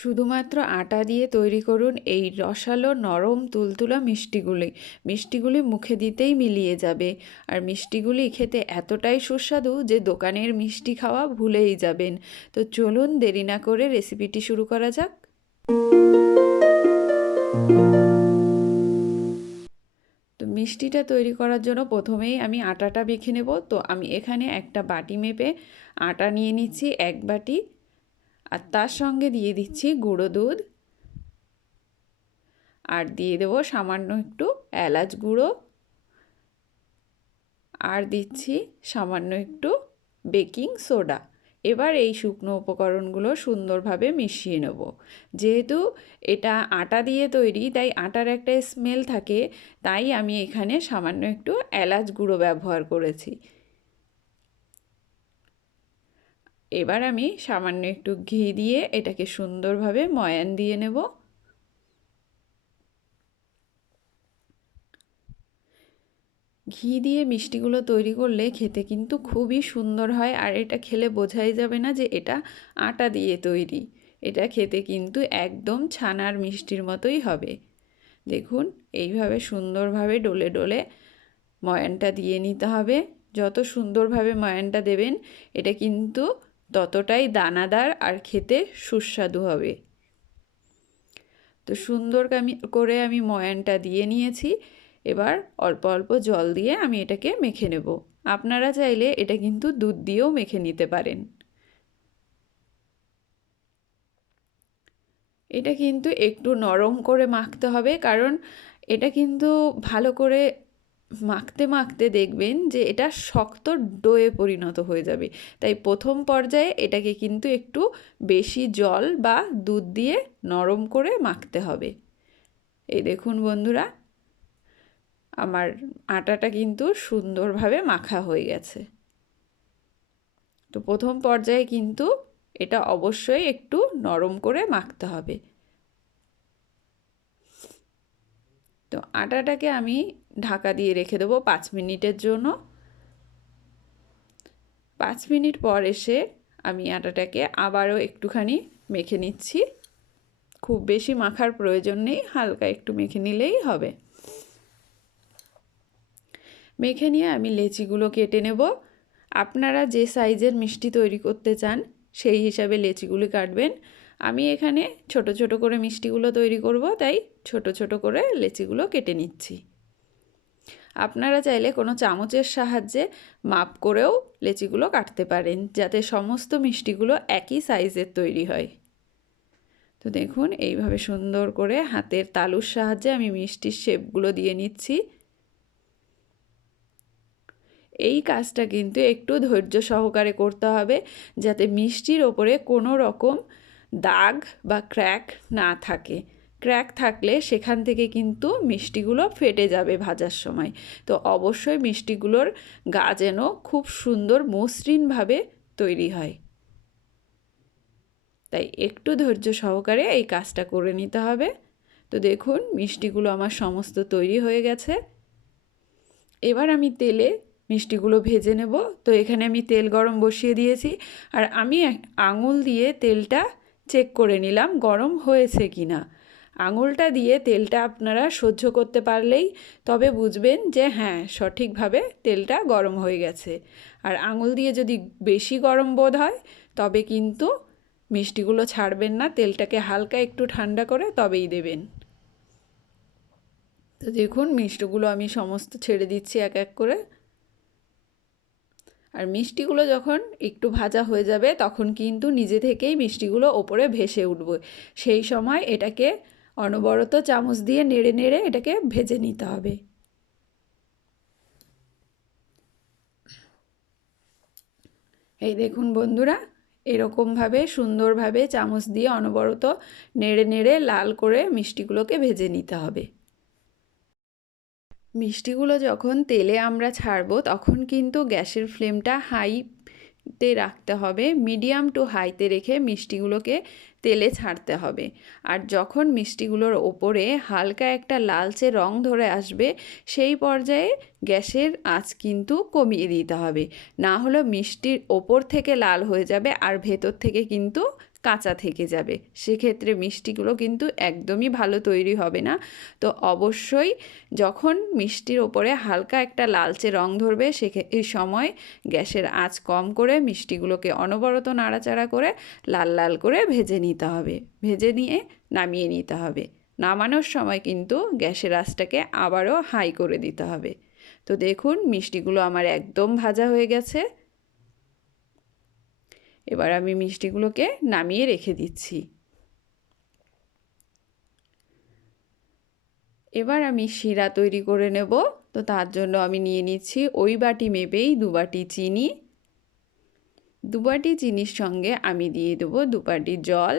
শুধুমাত্র আটা দিয়ে তৈরি করুন এই রসালো, নরম, তুলতুলা মিষ্টিগুলি। মিষ্টিগুলি মুখে দিতেই মিলিয়ে যাবে। আর মিষ্টিগুলি খেতে এতটাই সুস্বাদু যে দোকানের মিষ্টি খাওয়া ভুলেই যাবেন। তো চলুন দেরি না করে রেসিপিটি শুরু করা যাক। তো মিষ্টিটা তৈরি করার জন্য প্রথমেই আমি আটাটা মেখে নেব। তো আমি এখানে একটা বাটি মেপে আটা নিয়ে নিচ্ছি এক বাটি। আর তার সঙ্গে দিয়ে দিচ্ছি গুঁড়ো দুধ। আর দিয়ে দেবো সামান্য একটু এলাচ গুঁড়ো। আর দিচ্ছি সামান্য একটু বেকিং সোডা। এবার এই শুকনো উপকরণগুলো সুন্দরভাবে মিশিয়ে নেব। যেহেতু এটা আটা দিয়ে তৈরি, তাই আটার একটা স্মেল থাকে, তাই আমি এখানে সামান্য একটু এলাচ গুঁড়ো ব্যবহার করেছি। এবার আমি সামান্য একটু ঘি দিয়ে এটাকে সুন্দরভাবে ময়ান দিয়ে নেব। ঘি দিয়ে মিষ্টিগুলো তৈরি করলে খেতে কিন্তু খুবই সুন্দর হয় আর এটা খেলে বোঝাই যাবে না যে এটা আটা দিয়ে তৈরি। এটা খেতে কিন্তু একদম ছানার মিষ্টির মতোই হবে। দেখুন, এইভাবে সুন্দরভাবে ডলে ডলে ময়ানটা দিয়ে নিতে হবে। যত সুন্দরভাবে ময়ানটা দেবেন, এটা কিন্তু ততটাই দানাদার আর খেতে সুস্বাদু হবে। তো সুন্দর আমি করে আমি ময়ানটা দিয়ে নিয়েছি। এবার অল্প অল্প জল দিয়ে আমি এটাকে মেখে নেব। আপনারা চাইলে এটা কিন্তু দুধ দিয়েও মেখে নিতে পারেন। এটা কিন্তু একটু নরম করে মাখতে হবে, কারণ এটা কিন্তু ভালো করে মাখতে মাখতে দেখবেন যে এটা শক্ত ডোয়ে পরিণত হয়ে যাবে। তাই প্রথম পর্যায়ে এটাকে কিন্তু একটু বেশি জল বা দুধ দিয়ে নরম করে মাখতে হবে। এই দেখুন বন্ধুরা, আমার আটাটা কিন্তু সুন্দরভাবে মাখা হয়ে গেছে। তো প্রথম পর্যায়ে কিন্তু এটা অবশ্যই একটু নরম করে মাখতে হবে। তো আটাটাকে আমি ঢাকা দিয়ে রেখে দেবো পাঁচ মিনিটের জন্য। পাঁচ মিনিট পর এসে আমি আটাটাকে আবারও একটুখানি মেখে নিচ্ছি। খুব বেশি মাখার প্রয়োজন নেই, হালকা একটু মেখে নিলেই হবে। মেখে নিয়ে আমি লেচিগুলো কেটে নেব। আপনারা যে সাইজের মিষ্টি তৈরি করতে চান, সেই হিসাবে লেচিগুলি কাটবেন। আমি এখানে ছোট ছোট করে মিষ্টিগুলো তৈরি করব, তাই ছোট ছোট করে লেচিগুলো কেটে নিচ্ছি। আপনারা চাইলে কোনো চামচের সাহায্যে মাপ করেও লেচিগুলো কাটতে পারেন, যাতে সমস্ত মিষ্টিগুলো একই সাইজের তৈরি হয়। তো দেখুন, এইভাবে সুন্দর করে হাতের তালুর সাহায্যে আমি মিষ্টির শেপগুলো দিয়ে নিচ্ছি। এই কাজটা কিন্তু একটু ধৈর্য সহকারে করতে হবে, যাতে মিষ্টির ওপরে কোনো রকম দাগ বা ক্র্যাক না থাকে। ক্র্যাক থাকলে সেখান থেকে কিন্তু মিষ্টিগুলো ফেটে যাবে ভাজার সময়। তো অবশ্যই মিষ্টিগুলোর গা যেন খুব সুন্দর মসৃণভাবে তৈরি হয়। তাই একটু ধৈর্য সহকারে এই কাজটা করে নিতে হবে। তো দেখুন, মিষ্টিগুলো আমার সমস্ত তৈরি হয়ে গেছে। এবার আমি তেলে মিষ্টিগুলো ভেজে নেব। তো এখানে আমি তেল গরম বসিয়ে দিয়েছি। আর আমি আঙুল দিয়ে তেলটা চেক করে নিলাম গরম হয়েছে কি না আঙুলটা দিয়ে তেলটা আপনারা সহ্য করতে পারলেই, তবে বুঝবেন যে হ্যাঁ সঠিকভাবে তেলটা গরম হয়ে গেছে। আর আঙুল দিয়ে যদি বেশি গরম বোধ হয়, তবে কিন্তু মিষ্টিগুলো ছাড়বেন না, তেলটাকে হালকা একটু ঠান্ডা করে তবেই দেবেন। তো দেখুন, মিষ্টিগুলো আমি সমস্ত ছেড়ে দিচ্ছি এক এক করে। আর মিষ্টিগুলো যখন একটু ভাজা হয়ে যাবে, তখন কিন্তু নিজে থেকেই মিষ্টিগুলো ওপরে ভেসে উঠবে। সেই সময় এটাকে অনবরত চামচ দিয়ে নেড়ে নেড়ে এটাকে ভেজে নিতে হবে। এই দেখুন বন্ধুরা, এরকমভাবে, সুন্দরভাবে চামচ দিয়ে অনবরত নেড়ে নেড়ে লাল করে মিষ্টিগুলোকে ভেজে নিতে হবে। মিষ্টিগুলো যখন তেলে আমরা ছাড়বো, তখন কিন্তু গ্যাসের ফ্লেমটা হাইতে রাখতে হবে, মিডিয়াম টু হাইতে রেখে মিষ্টিগুলোকে তেলে ছাড়তে হবে। আর যখন মিষ্টিগুলোর ওপরে হালকা একটা লালচে রং ধরে আসবে, সেই পর্যায়ে গ্যাসের আঁচ কিন্তু কমিয়ে দিতে হবে। না হলে মিষ্টির ওপর থেকে লাল হয়ে যাবে আর ভেতর থেকে কিন্তু কাঁচা থেকে যাবে। সেক্ষেত্রে মিষ্টিগুলো কিন্তু একদমই ভালো তৈরি হবে না। তো অবশ্যই যখন মিষ্টির ওপরে হালকা একটা লালচে রং ধরবে সে এই সময় গ্যাসের আঁচ কম করে মিষ্টিগুলোকে অনবরত নাড়াচাড়া করে লাল লাল করে ভেজে নিতে হবে। ভেজে নিয়ে নামিয়ে নিতে হবে। নামানোর সময় কিন্তু গ্যাসের আঁচটাকে আবারও হাই করে দিতে হবে। তো দেখুন, মিষ্টিগুলো আমার একদম ভাজা হয়ে গেছে। এবার আমি মিষ্টিগুলোকে নামিয়ে রেখে দিচ্ছি। এবার আমি শিরা তৈরি করে নেব। তো তার জন্য আমি নিয়ে নিচ্ছি ওই বাটি মেপেই দু বাটি চিনি। দু বাটি চিনির সঙ্গে আমি দিয়ে দেবো দু বাটি জল।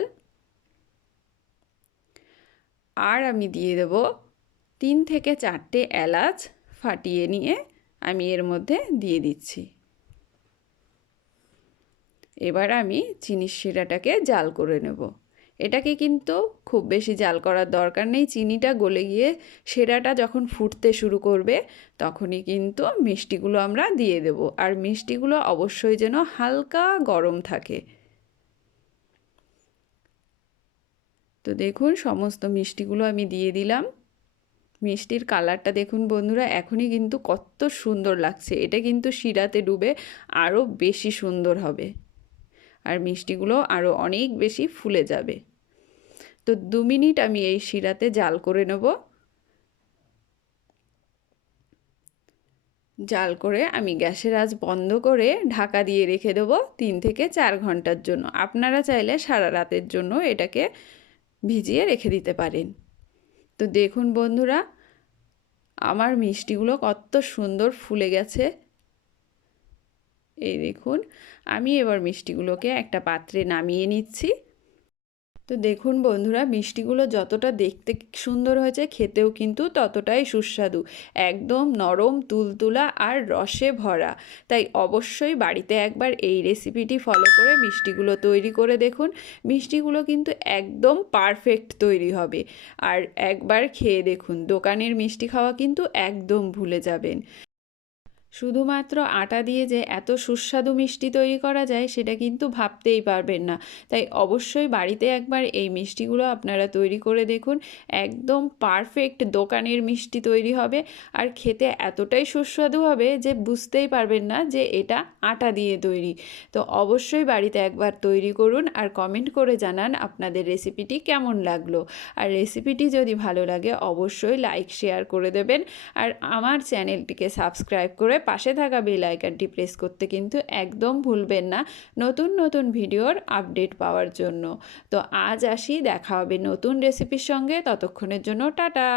আর আমি দিয়ে দেব তিন থেকে চারটে এলাচ ফাটিয়ে নিয়ে আমি এর মধ্যে দিয়ে দিচ্ছি। এবার আমি চিনির শিরাটাকে জাল করে নেব। এটাকে কিন্তু খুব বেশি জাল করার দরকার নেই। চিনিটা গলে গিয়ে সেরাটা যখন ফুটতে শুরু করবে, তখনই কিন্তু মিষ্টিগুলো আমরা দিয়ে দেব। আর মিষ্টিগুলো অবশ্যই যেন হালকা গরম থাকে। তো দেখুন, সমস্ত মিষ্টিগুলো আমি দিয়ে দিলাম। মিষ্টির কালারটা দেখুন বন্ধুরা, এখনই কিন্তু কত সুন্দর লাগছে। এটা কিন্তু শিরাতে ডুবে আরও বেশি সুন্দর হবে। আর মিষ্টিগুলো আরও অনেক বেশি ফুলে যাবে। তো দু মিনিট আমি এই শিরাতে জাল করে নেব। জাল করে আমি গ্যাসের আজ বন্ধ করে ঢাকা দিয়ে রেখে দেবো তিন থেকে চার ঘণ্টার জন্য। আপনারা চাইলে সারা রাতের জন্য এটাকে ভিজিয়ে রেখে দিতে পারেন। তো দেখুন বন্ধুরা, আমার মিষ্টিগুলো কত সুন্দর ফুলে গেছে। এই দেখুন, আমি এবার মিষ্টিগুলোকে একটা পাত্রে নামিয়ে নিচ্ছি। তো দেখুন বন্ধুরা, মিষ্টিগুলো যতটা দেখতে সুন্দর হয়েছে, খেতেও কিন্তু ততটাই সুস্বাদু। একদম নরম, তুলতুলা আর রসে ভরা। তাই অবশ্যই বাড়িতে একবার এই রেসিপিটি ফলো করে মিষ্টিগুলো তৈরি করে দেখুন। মিষ্টিগুলো কিন্তু একদম পারফেক্ট তৈরি হবে। আর একবার খেয়ে দেখুন, দোকানের মিষ্টি খাওয়া কিন্তু একদম ভুলে যাবেন। শুধুমাত্র আটা দিয়ে যে এত সুস্বাদু মিষ্টি তৈরি করা যায়, সেটা কিন্তু ভাবতেই পারবেন না। তাই অবশ্যই বাড়িতে একবার এই মিষ্টিগুলো আপনারা তৈরি করে দেখুন। একদম পারফেক্ট দোকানের মিষ্টি তৈরি হবে। আর খেতে এতটাই সুস্বাদু হবে যে বুঝতেই পারবেন না যে এটা আটা দিয়ে তৈরি। তো অবশ্যই বাড়িতে একবার তৈরি করুন আর কমেন্ট করে জানান আপনাদের রেসিপিটি কেমন লাগল। আর রেসিপিটি যদি ভালো লাগে, অবশ্যই লাইক, শেয়ার করে দেবেন। আর আমার চ্যানেলটিকে সাবস্ক্রাইব করে পাশে থাকা বেল আইকনটি প্রেস করতে কিন্তু একদম ভুলবেন না নতুন নতুন ভিডিওর আপডেট পাওয়ার জন্য। তো আজ আসি, দেখা হবে নতুন রেসিপির সঙ্গে। ততক্ষণের জন্য টাটা!